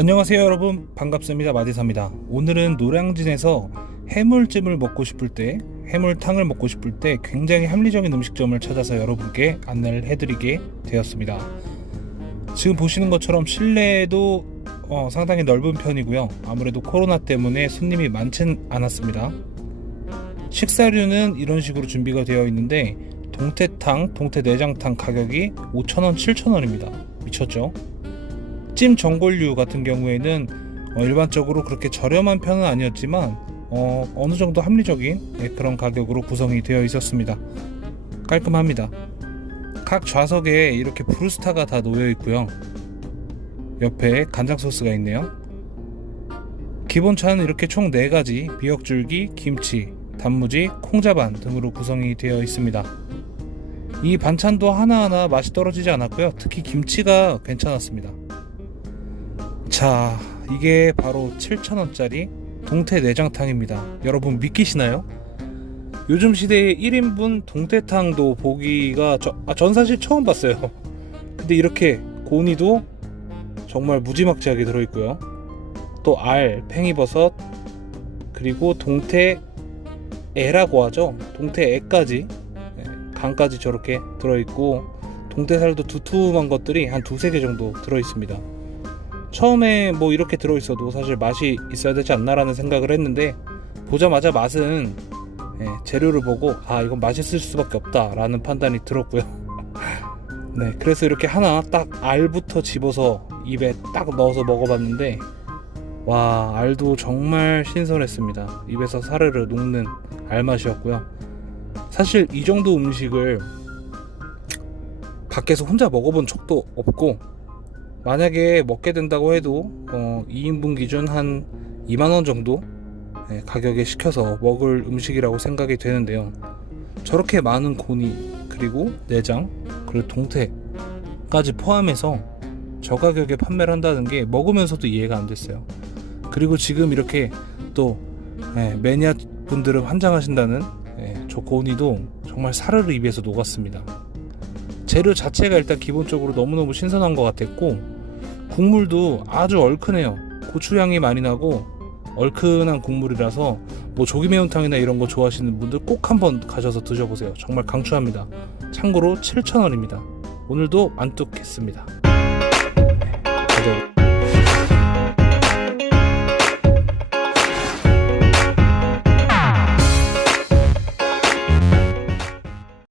안녕하세요 여러분. 반갑습니다. 마디사입니다. 오늘은 노량진에서 해물찜을 먹고 싶을 때 해물탕을 먹고 싶을 때 굉장히 합리적인 음식점을 찾아서 여러분께 안내를 해드리게 되었습니다. 지금 보시는 것처럼 실내도 어, 상당히 넓은 편이고요. 아무래도 코로나 때문에 손님이 많진 않았습니다. 식사류는 이런 식으로 준비가 되어 있는데 동태탕, 동태내장탕 가격이 5,000원, 7,000원입니다. 미쳤죠? 찜 전골류 같은 경우에는 어, 일반적으로 그렇게 저렴한 편은 아니었지만 어, 어느 정도 합리적인 예, 그런 가격으로 구성이 되어 있었습니다. 깔끔합니다. 각 좌석에 이렇게 브루스타가 다 놓여 있고요. 옆에 간장 소스가 있네요. 기본 차는 이렇게 총 4가지 미역줄기, 김치, 단무지, 콩자반 등으로 구성이 되어 있습니다. 이 반찬도 하나하나 맛이 떨어지지 않았고요. 특히 김치가 괜찮았습니다. 자, 이게 바로 7,000원짜리 동태 내장탕입니다. 여러분 믿기시나요? 요즘 시대에 1인분 동태탕도 보기가 저, 아, 전 사실 처음 봤어요. 근데 이렇게 고니도 정말 무지막지하게 들어있고요. 또 알, 팽이버섯, 그리고 동태 애라고 하죠. 동태 애까지 네, 간까지 저렇게 들어있고 동태살도 두툼한 것들이 한 두세 개 정도 들어있습니다. 처음에 뭐 이렇게 들어있어도 사실 맛이 있어야 되지 않나라는 생각을 했는데 보자마자 맛은 예, 재료를 보고 아 이건 맛있을 수밖에 없다라는 판단이 들었고요. 네, 그래서 이렇게 하나 딱 알부터 집어서 입에 딱 넣어서 먹어봤는데 와 알도 정말 신선했습니다. 입에서 사르르 녹는 알 맛이었고요. 사실 이 정도 음식을 밖에서 혼자 먹어본 적도 없고 만약에 먹게 된다고 해도 어, 2인분 기준 한 2만원 정도 네, 가격에 시켜서 먹을 음식이라고 생각이 되는데요. 저렇게 많은 고니 그리고 내장 그리고 동태까지 포함해서 저 가격에 판매를 한다는 게 먹으면서도 이해가 안 됐어요. 그리고 지금 이렇게 또 예, 매니아 분들은 환장하신다는 예, 저 고니도 정말 사르르 입에서 녹았습니다. 재료 자체가 일단 기본적으로 너무너무 신선한 것 같았고 국물도 아주 얼큰해요. 고추향이 많이 나고 얼큰한 국물이라서 뭐 조기 매운탕이나 이런 거 좋아하시는 분들 꼭 한번 가셔서 드셔보세요. 정말 강추합니다. 참고로 7,000원입니다. 오늘도 만뚝했습니다.